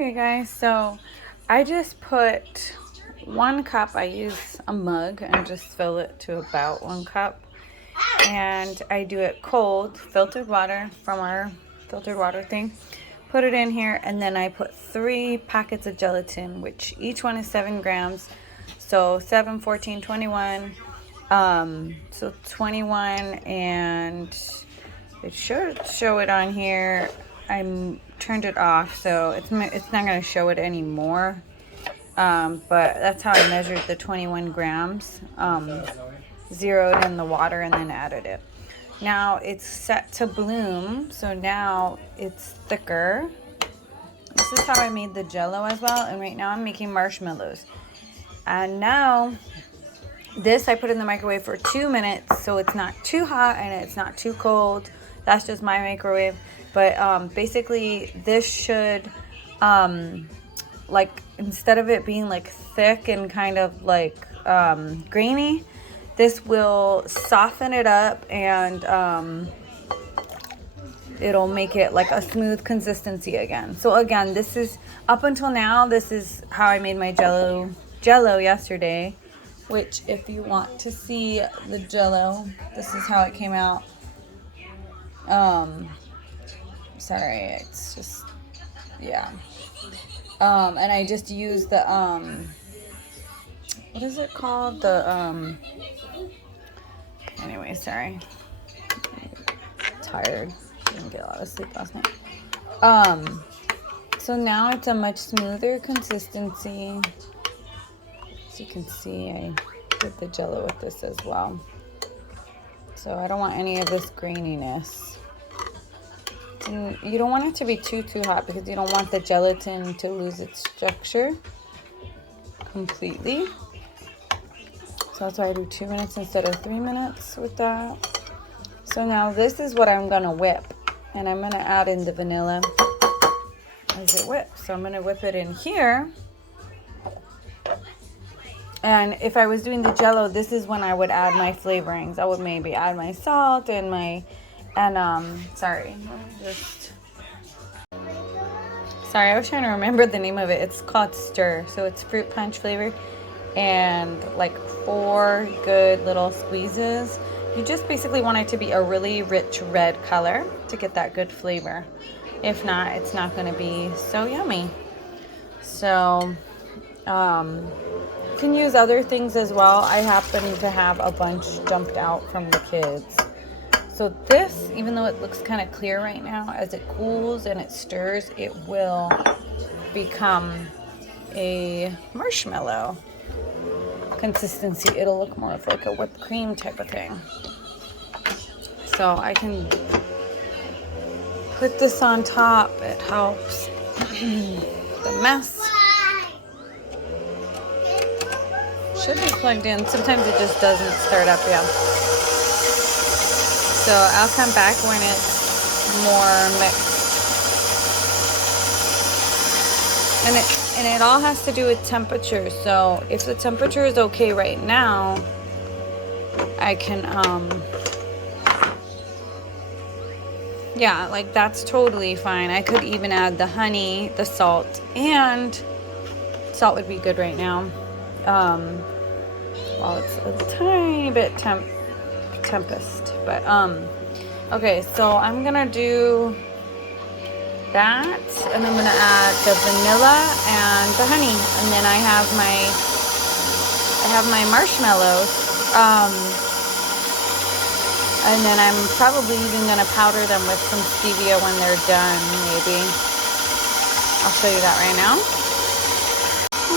Okay guys, so I just put 1 cup. I use a mug and just fill it to about 1 cup. And I do it cold, filtered water from our filtered water thing. Put it in here, and then I put 3 packets of gelatin, which each one is 7 grams. So 7, 14, 21. So 21, and it should show it on here. I turned it off, so it's not going to show it anymore. But that's how I measured the 21 grams. Zeroed in the water and then added it. Now it's set to bloom, so now it's thicker. This is how I made the jello as well, and right now I'm making marshmallows. And now this I put in the microwave for 2 minutes, so it's not too hot and it's not too cold. That's just my microwave. But basically this should, like, instead of it being like thick and kind of like grainy, this will soften it up, and it'll make it like a smooth consistency again. So again, this is, up until now, this is how I made my jello yesterday, which if you want to see the jello, this is how it came out. Sorry, it's just, yeah. And I just used the, what is it called? The, anyway, sorry. Tired. Didn't get a lot of sleep last night. So now it's a much smoother consistency. As you can see, I did the jello with this as well. So I don't want any of this graininess. And you don't want it to be too hot, because you don't want the gelatin to lose its structure completely. So that's why I do 2 minutes instead of 3 minutes with that. So now this is what I'm gonna whip, and I'm gonna add in the vanilla as it whips. So I'm gonna whip it in here. And if I was doing the jello, this is when I would add my flavorings. I would maybe add my salt and my, sorry, I was trying to remember the name of it. It's called Stir. So it's fruit punch flavor, and like 4 good little squeezes. You just basically want it to be a really rich red color to get that good flavor. If not, it's not going to be so yummy. So, you can use other things as well. I happen to have a bunch dumped out from the kids. So this, even though it looks kind of clear right now, as it cools and it stirs, it will become a marshmallow consistency. It'll look more of like a whipped cream type of thing. So I can put this on top. It helps the mess. Should be plugged in. Sometimes it just doesn't start up. Yeah. So I'll come back when it's more mixed. And it all has to do with temperature. So if the temperature is okay right now, I can, yeah, like that's totally fine. I could even add the honey, the salt, and salt would be good right now. Well, it's a tiny bit tempest, but okay, so I'm gonna do that, and I'm gonna add the vanilla and the honey, and then I have my marshmallows, and then I'm probably even gonna powder them with some stevia when they're done. Maybe I'll show you that right now.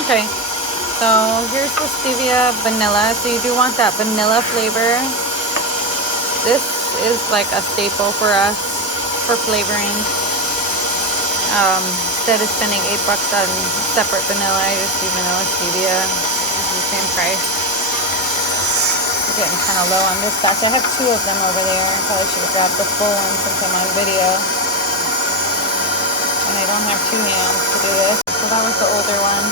Okay, so here's the stevia vanilla. So you do want that vanilla flavor. This is like a staple for us for flavoring. Instead of spending $8 on separate vanilla, I just do vanilla stevia. It's the same price. I'm getting kind of low on this batch. I have 2 of them over there. I probably should have grabbed the full one since I'm on video. And I don't have 2 hands to do this. So that was the older one.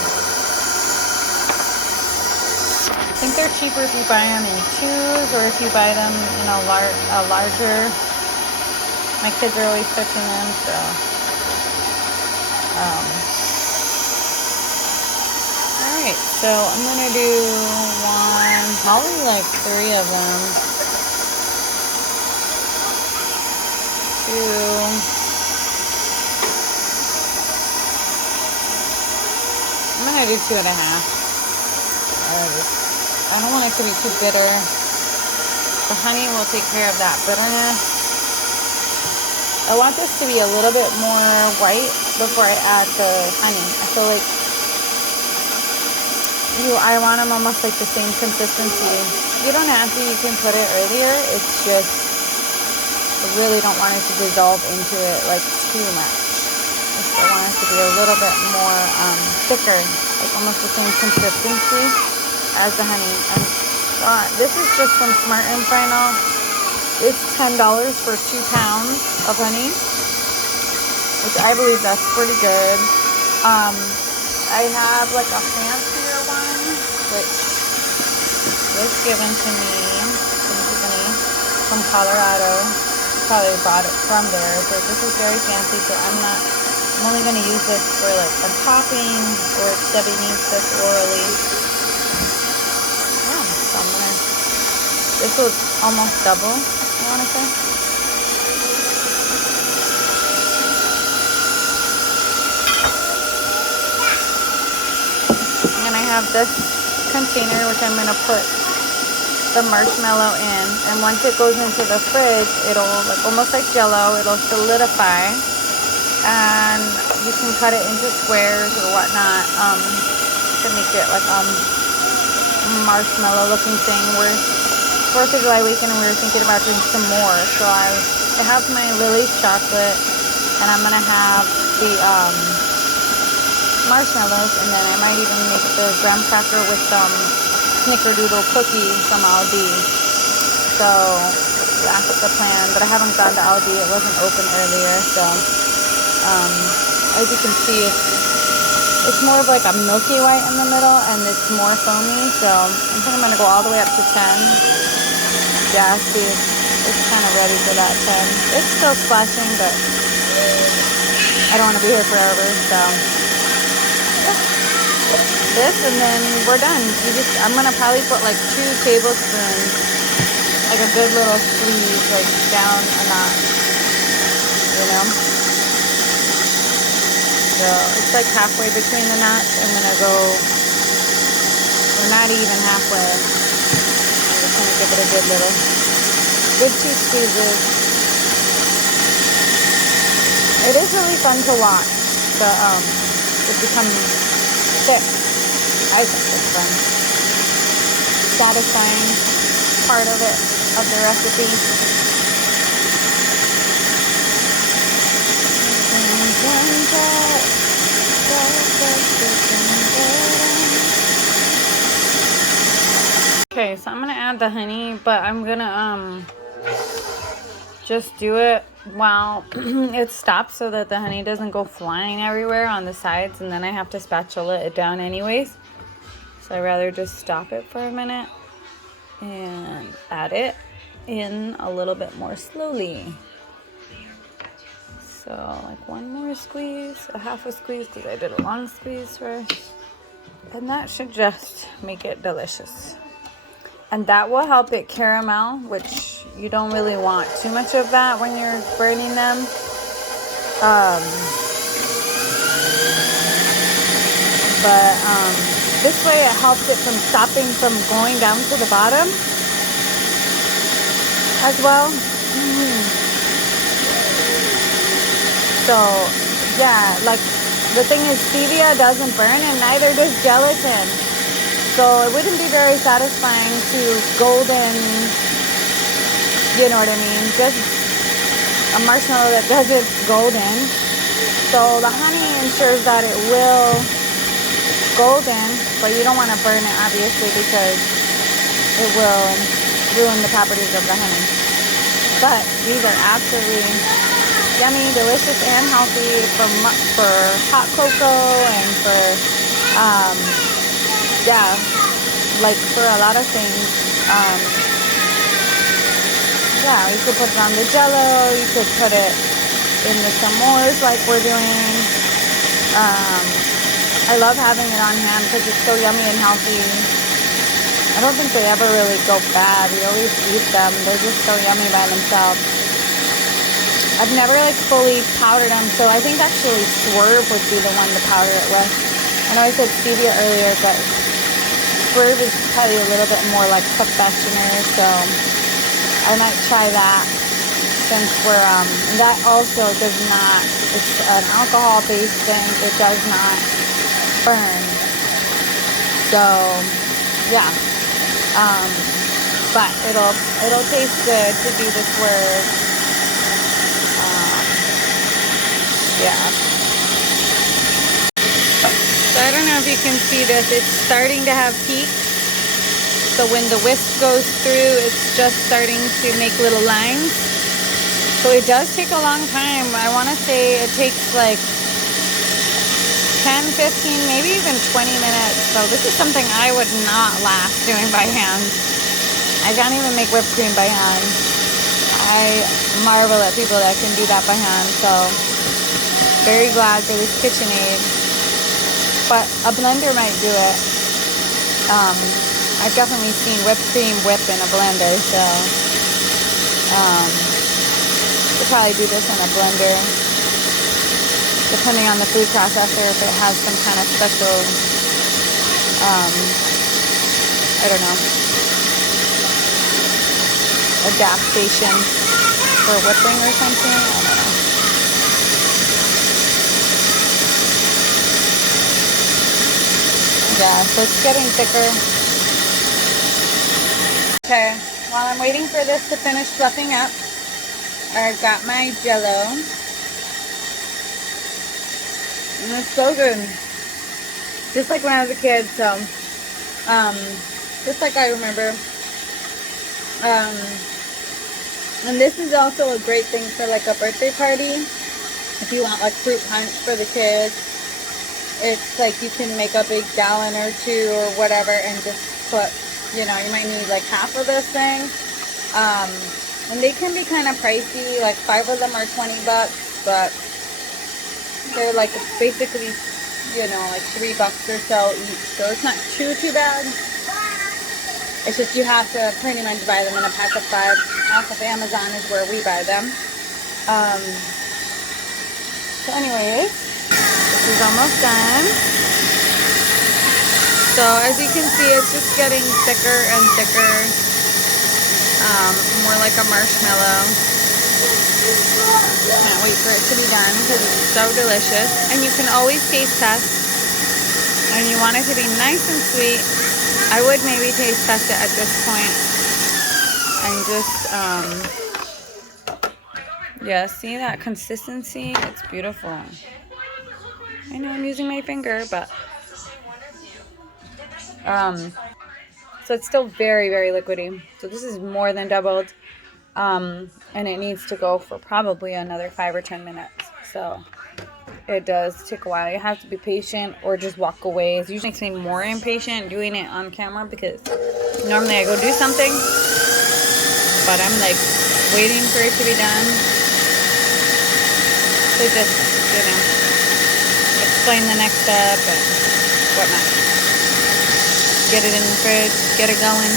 I think they're cheaper if you buy them in 2s, or if you buy them in a larger. My kids are always touching them, so Alright, so I'm gonna do one, probably like 3 of them. 2. I'm gonna do 2.5. I don't want it to be too bitter. The honey will take care of that bitterness. I want this to be a little bit more white before I add the honey. I feel like I want them almost like the same consistency. You don't have to, you can put it earlier. It's just, I really don't want it to dissolve into it like too much. I still want it to be a little bit more thicker, like almost the same consistency as the honey. And this is just from Smart and Final. It's $10 for 2 pounds of honey, which I believe that's pretty good. I have like a fancier one, which was given to me from Colorado. Probably bought it from there. So this is very fancy. So I'm only going to use this for like a topping, or if Debbie needs this orally. Yeah, so this will almost double, I want to say. And I have this container which I'm going to put the marshmallow in, and once it goes into the fridge, it'll like almost like Jello, it'll solidify, and you can cut it into squares or whatnot to make it like marshmallow looking thing. We're 4th of July weekend and we were thinking about doing some more, so I have my Lily's chocolate, and I'm gonna have the marshmallows, and then I might even make the graham cracker with some snickerdoodle cookie from Aldi. So that's the plan, but I haven't gone to Aldi. It wasn't open earlier, so as you can see, it's more of like a milky white in the middle, and it's more foamy. So I think I'm gonna go all the way up to 10. Yeah, see, it's kind of ready for that 10. It's still splashing, but I don't want to be here forever, so this, and then we're done. I'm gonna probably put like 2 tablespoons, like a good little squeeze, like down a notch, you know. So it's like halfway between the knots. I'm gonna go, we're not even halfway. I'm just gonna give it a good 2 squeezes. It is really fun to watch it become thick. I think it's fun. Satisfying part of it, of the recipe. Okay, so I'm gonna add the honey, but I'm gonna just do it while it stops so that the honey doesn't go flying everywhere on the sides, and then I have to spatula it down anyways. So I'd rather just stop it for a minute and add it in a little bit more slowly. So like 1 more squeeze, a half a squeeze, because I did a long squeeze first. And that should just make it delicious. And that will help it caramel, which you don't really want too much of that when you're burning them. This way it helps it from stopping from going down to the bottom as well. So yeah, like the thing is, stevia doesn't burn, and neither does gelatin. So it wouldn't be very satisfying to golden, you know what I mean, just a marshmallow that doesn't golden. So the honey ensures that it will golden, but you don't want to burn it obviously, because it will ruin the properties of the honey. But these are absolutely yummy, delicious, and healthy for hot cocoa, and for yeah, like for a lot of things. Yeah, you could put it on the Jello, you could put it in the s'mores like we're doing. I love having it on hand because it's so yummy and healthy. I don't think they ever really go bad. We always eat them. They're just so yummy by themselves. I've never like fully powdered them, so I think actually Swerve would be the one to powder it with. I know I said stevia earlier, but Swerve is probably a little bit more like professional, so I might try that since we're, that also does not, it's an alcohol-based thing. It does not burn. So, yeah. But it'll taste good to do the Swerve. Yeah. So I don't know if you can see this. It's starting to have peaks. So when the whisk goes through, it's just starting to make little lines. So it does take a long time. I want to say it takes like 10, 15, maybe even 20 minutes. So this is something I would not last doing by hand. I can't even make whipped cream by hand. I marvel at people that can do that by hand. So very glad for this KitchenAid. But a blender might do it. I've definitely seen whipped cream whip in a blender, so we'll probably do this in a blender, depending on the food processor, if it has some kind of special, I don't know, adaptation for whipping or something. I don't know. Yeah, so it's getting thicker. Okay, while I'm waiting for this to finish fluffing up, I've got my Jell-O. And it's so good. Just like when I was a kid, so, just like I remember. And this is also a great thing for like a birthday party. If you want like fruit punch for the kids. It's like you can make a big gallon or two or whatever and just put, you know, you might need like half of this thing. And they can be kind of pricey, like 5 of them are $20, but they're like basically, you know, like $3 or so each. So it's not too bad. It's just you have to pretty much buy them in a pack of 5. Off of Amazon is where we buy them. So anyways, this is almost done. So as you can see, it's just getting thicker and thicker, more like a marshmallow. Can't wait for it to be done because it's so delicious. And you can always taste test. And you want it to be nice and sweet. I would maybe taste test it at this point. And just, yeah, see that consistency? It's beautiful. I know I'm using my finger, but so it's still very, very liquidy. So this is more than doubled, and it needs to go for probably another 5 or 10 minutes. So it does take a while. You have to be patient or just walk away. It usually makes me more impatient doing it on camera because normally I go do something, but I'm like waiting for it to be done. So just, you know, explain the next step and whatnot. Get it in the fridge, get it going.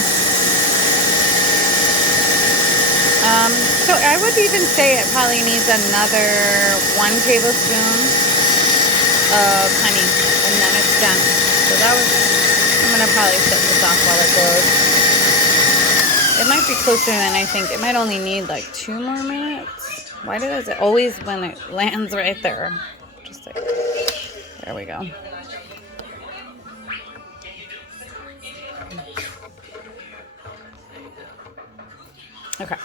So I would even say it probably needs another 1 tablespoon of honey, and then it's done. So that was, I'm gonna probably set this off while it goes. It might be closer than I think. It might only need like 2 more minutes. Why does it always, when it lands right there? Just like, there we go. Okay.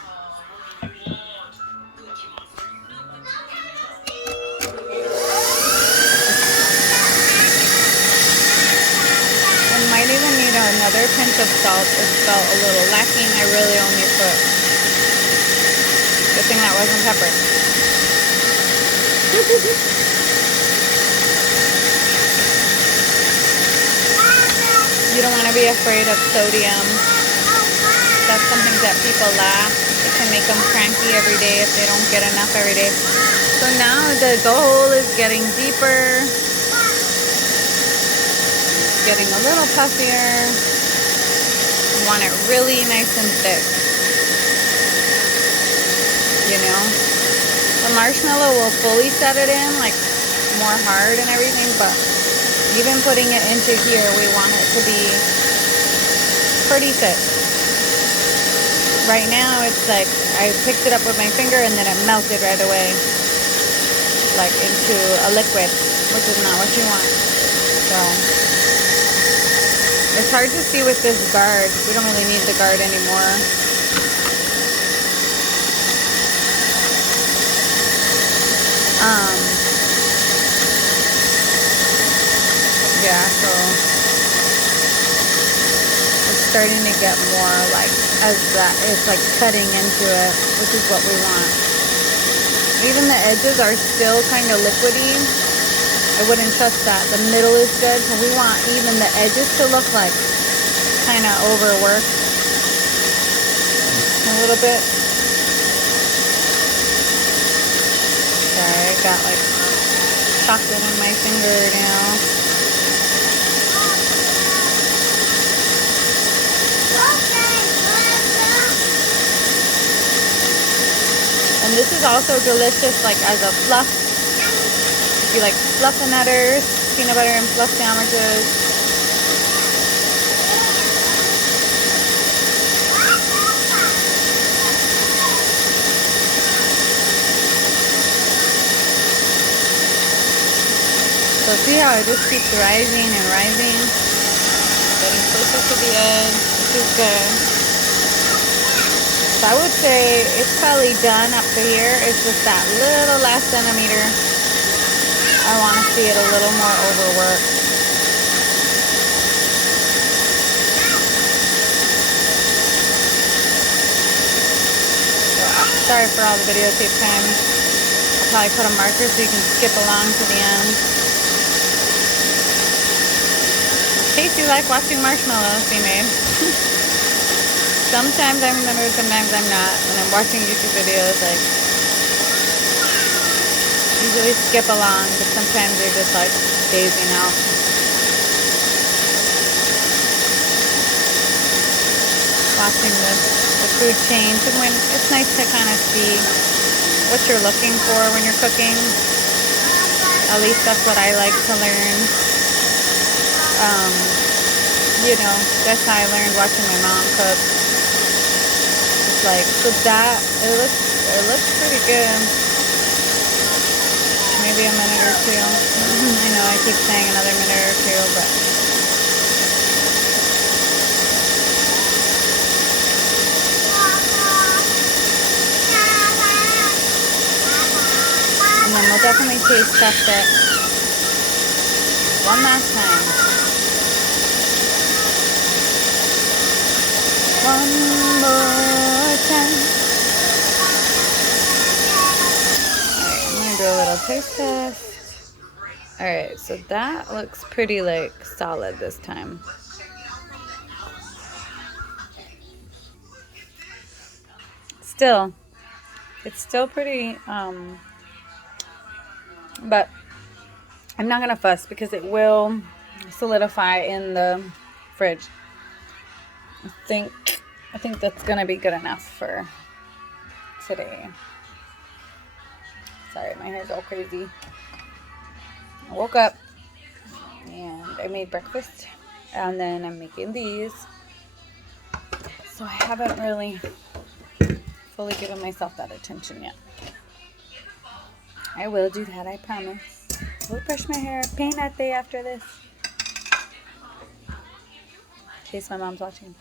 I might even need another pinch of salt. It felt a little lacking. I really only put, good thing that wasn't pepper. You don't want to be afraid of sodium. That's something that people laugh. It can make them cranky every day if they don't get enough every day. So now the bowl is getting deeper. getting a little puffier. You want it really nice and thick. You know? The marshmallow will fully set it in, like more hard and everything, but even putting it into here, we want it to be pretty thick. Right now, it's like I picked it up with my finger and then it melted right away, like into a liquid, which is not what you want. So it's hard to see with this guard. We don't really need the guard anymore. Yeah, so it's starting to get more like, as that it's like cutting into it, which is what we want. Even the edges are still kind of liquidy. I wouldn't trust that. The middle is good, so we want even the edges to look like kind of overworked a little bit. Sorry, I got like chocolate in my finger now. And this is also delicious, like as a fluff. If you like fluffernutters, peanut butter and fluff sandwiches. So see how it just keeps rising and rising, getting closer to the edge, which is good. So I would say it's probably done up to here. It's just that little last centimeter. I want to see it a little more overworked. So, sorry for all the videotape time. I'll probably put a marker so you can skip along to the end. In case you like watching marshmallows be made. Sometimes I remember, sometimes I'm not. When I'm watching YouTube videos, like, usually skip along, but sometimes you're just like dazing out. Watching the food change, and when it's nice to kind of see what you're looking for when you're cooking. At least that's what I like to learn. You know, that's how I learned watching my mom cook. Like, so that it looks pretty good. Maybe a minute or two. I know I keep saying another minute or two, but and then we'll definitely taste test it one last time. One more time. Alright, I'm gonna do a little taste test. Alright, so that looks pretty like solid this time. Still, it's still pretty, but I'm not gonna fuss because it will solidify in the fridge. I think that's gonna be good enough for today. Sorry, my hair's all crazy. I woke up and I made breakfast and then I'm making these. So I haven't really fully given myself that attention yet. I will do that, I promise. We'll brush my hair, peínate after this. In case my mom's watching.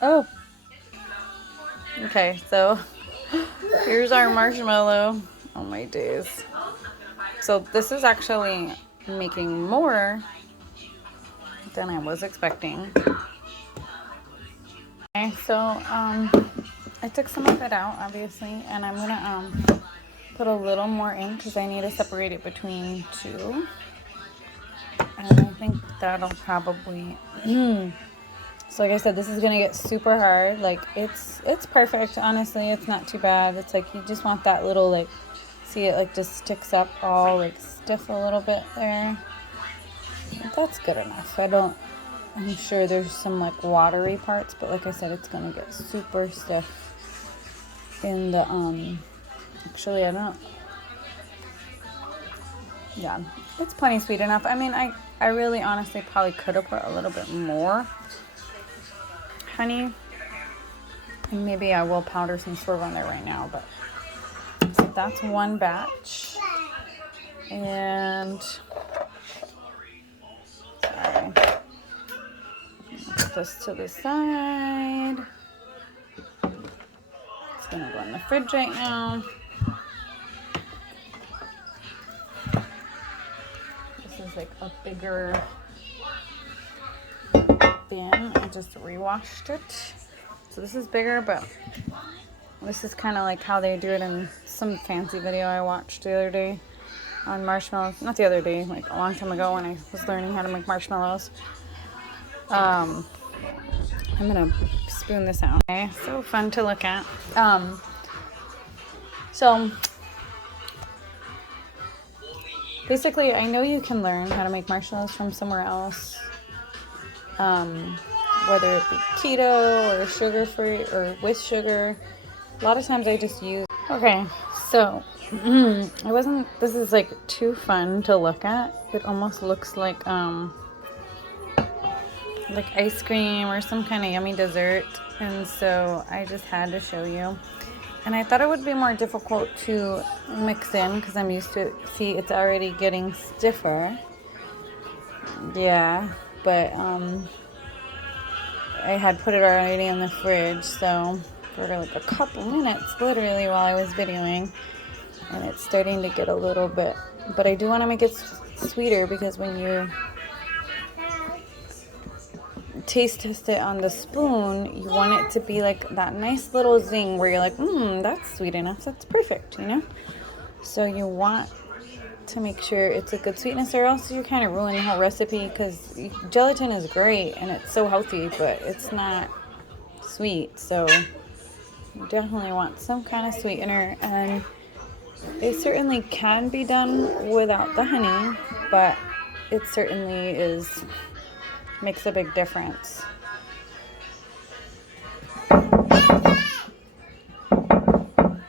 Oh. Okay, so here's our marshmallow. Oh my days. So this is actually making more than I was expecting. Okay, so I took some of it out, obviously, and I'm gonna put a little more in because I need to separate it between two. And I think that'll probably so like I said, this is gonna get super hard. Like it's perfect, honestly. It's not too bad. It's like you just want that little, like, see it like just sticks up all like stiff a little bit there. that's good enough. I'm sure there's some like watery parts, but like I said, it's gonna get super stiff in the, actually yeah, it's plenty sweet enough. I mean, I really honestly probably could have put a little bit more honey. And maybe I will powder some swerve on there right now, but so that's one batch. And sorry, put this to the side. It's gonna go in the fridge right now. This is like a bigger bin. I just rewashed it. So this is bigger, but this is kind of like how they do it in some fancy video I watched the other day on marshmallows. Not the other day, like a long time ago when I was learning how to make marshmallows. I'm gonna spoon this out. Okay, so fun to look at. So basically, I know you can learn how to make marshmallows from somewhere else, whether it be keto or sugar-free or with sugar. A lot of times I just use... Okay, so this is like too fun to look at. It almost looks like ice cream or some kind of yummy dessert, and so I just had to show you. And I thought it would be more difficult to mix in because I'm used to it. See, it's already getting stiffer. Yeah, but I had put it already in the fridge, so for like a couple minutes, literally, while I was videoing, and it's starting to get a little bit, but I do want to make it sweeter because when you taste test it on the spoon, you want it to be like that nice little zing where you're like, that's sweet enough, that's perfect, you know? So you want to make sure it's a good sweetness, or else you kind of ruin the whole recipe, because gelatin is great and it's so healthy, but it's not sweet, so you definitely want some kind of sweetener. And it certainly can be done without the honey, but it certainly makes a big difference.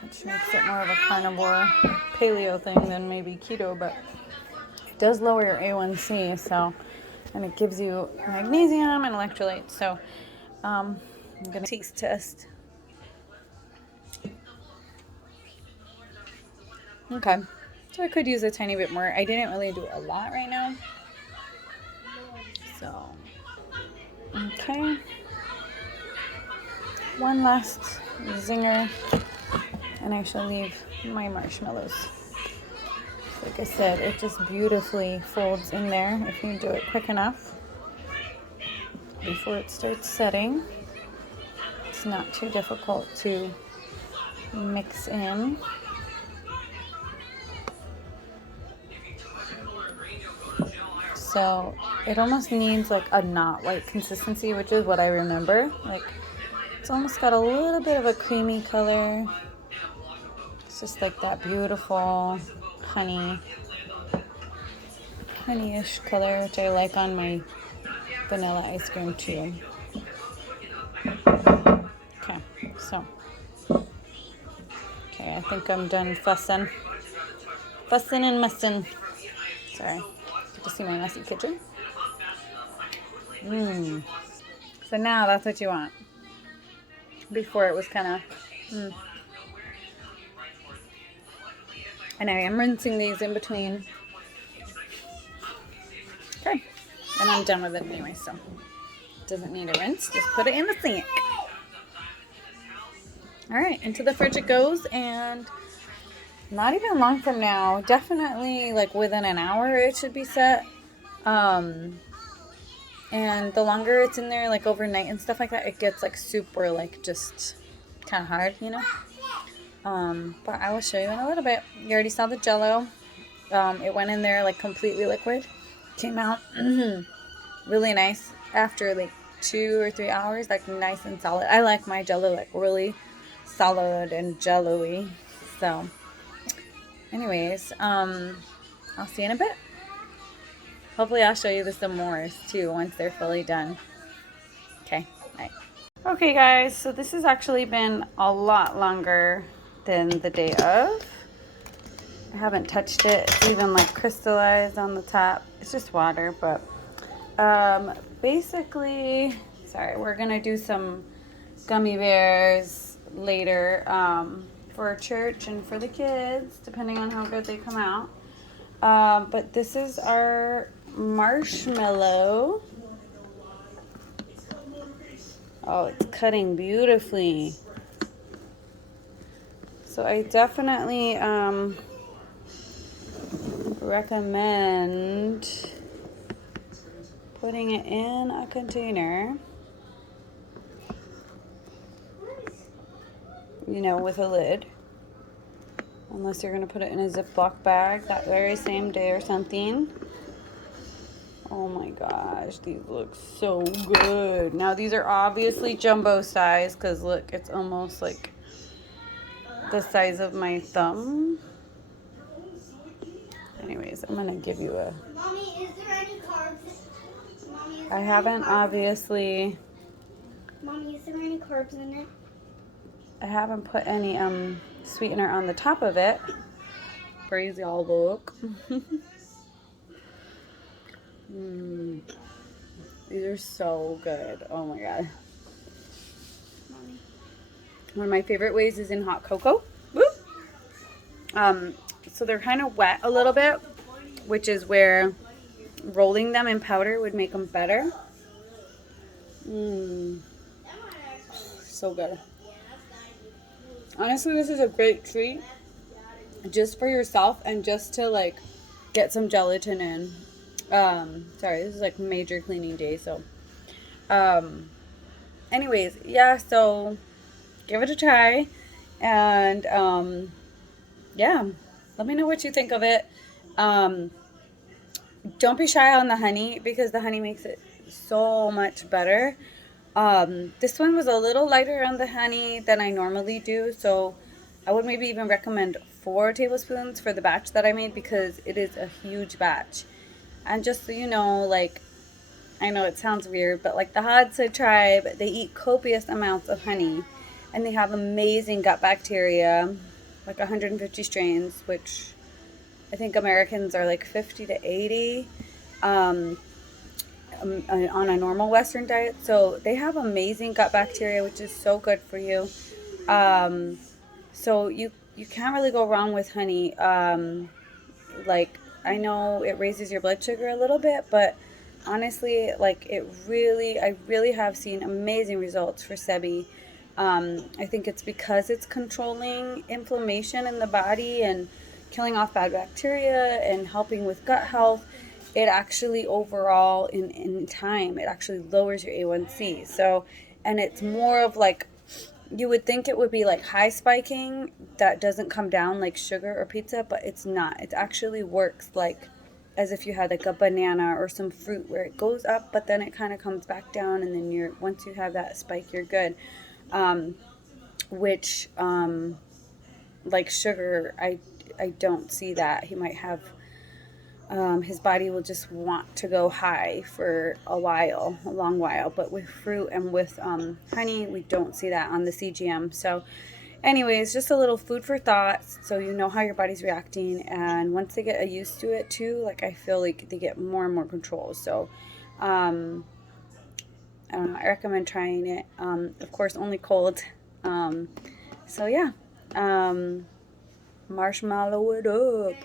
Which makes it more of a carnivore paleo thing than maybe keto, but it does lower your A1C, so, and it gives you magnesium and electrolytes. So I'm gonna taste test. Okay, so I could use a tiny bit more. I didn't really do a lot right now. So, okay. One last zinger, and I shall leave my marshmallows. Like I said, it just beautifully folds in there if you do it quick enough before it starts setting. It's not too difficult to mix in. So it almost needs like a knot-like consistency, which is what I remember. Like, it's almost got a little bit of a creamy color. It's just like that beautiful honeyish color, which I like on my vanilla ice cream too. Okay, so. Okay, I think I'm done fussing and messing. Sorry. To see my messy kitchen. So now that's what you want. Before it was kind of and I am rinsing these in between. Okay, and I'm done with it anyway, so it doesn't need a rinse. Just put it in the sink. All right, into the fridge it goes, and not even long from now, definitely like within an hour it should be set. And the longer it's in there, like overnight and stuff like that, it gets like super like just kind of hard, you know. But I will show you in a little bit. You already saw the Jell-O. It went in there like completely liquid. Came out really nice after like 2 or 3 hours, like nice and solid. I like my Jell-O like really solid and jello-y. So anyways, I'll see you in a bit. Hopefully I'll show you the s'mores too once they're fully done. Okay, bye. Okay guys, so this has actually been a lot longer than the day of. I haven't touched it. It's even like crystallized on the top. It's just water, but basically, sorry, we're gonna do some gummy bears later for church and for the kids, depending on how good they come out. But this is our marshmallow. Oh, it's cutting beautifully. So I definitely recommend putting it in a container, you know, with a lid, unless you're going to put it in a Ziploc bag that very same day or something. Oh my gosh, these look so good. Now these are obviously jumbo size because look, it's almost like the size of my thumb. Anyways, I'm gonna give you a... Mommy, is there any carbs? Mommy, I haven't obviously... Mommy, is there any carbs in it? I haven't put any sweetener on the top of it. Crazy all look. These are so good. Oh my god. Mommy. One of my favorite ways is in hot cocoa. Woo! So they're kind of wet a little bit, which is where rolling them in powder would make them better. So good. Honestly, this is a great treat just for yourself and just to like get some gelatin in. Sorry, this is like major cleaning day, so anyways, yeah, so give it a try and yeah, let me know what you think of it. Don't be shy on the honey because the honey makes it so much better. This one was a little lighter on the honey than I normally do, so I would maybe even recommend 4 tablespoons for the batch that I made because it is a huge batch. And just so you know, like, I know it sounds weird, but like the Hadza tribe, they eat copious amounts of honey and they have amazing gut bacteria, like 150 strains, which I think Americans are like 50 to 80 on a normal Western diet. So they have amazing gut bacteria, which is so good for you. So you can't really go wrong with honey. Like, I know it raises your blood sugar a little bit, but honestly, like I really have seen amazing results for Sebi. I think it's because it's controlling inflammation in the body and killing off bad bacteria and helping with gut health. It actually overall in time, it actually lowers your A1C. So, and it's more of like, you would think it would be like high spiking that doesn't come down like sugar or pizza, but it's not. It actually works like as if you had like a banana or some fruit where it goes up, but then it kind of comes back down, and then once you have that spike, you're good. Which like sugar, I don't see that. He might have his body will just want to go high for a long while. But with fruit and with honey, we don't see that on the CGM. So anyways, just a little food for thought so you know how your body's reacting. And once they get used to it too, like I feel like they get more and more control. So I don't know, I recommend trying it. Of course, only cold. So yeah, marshmallow it up.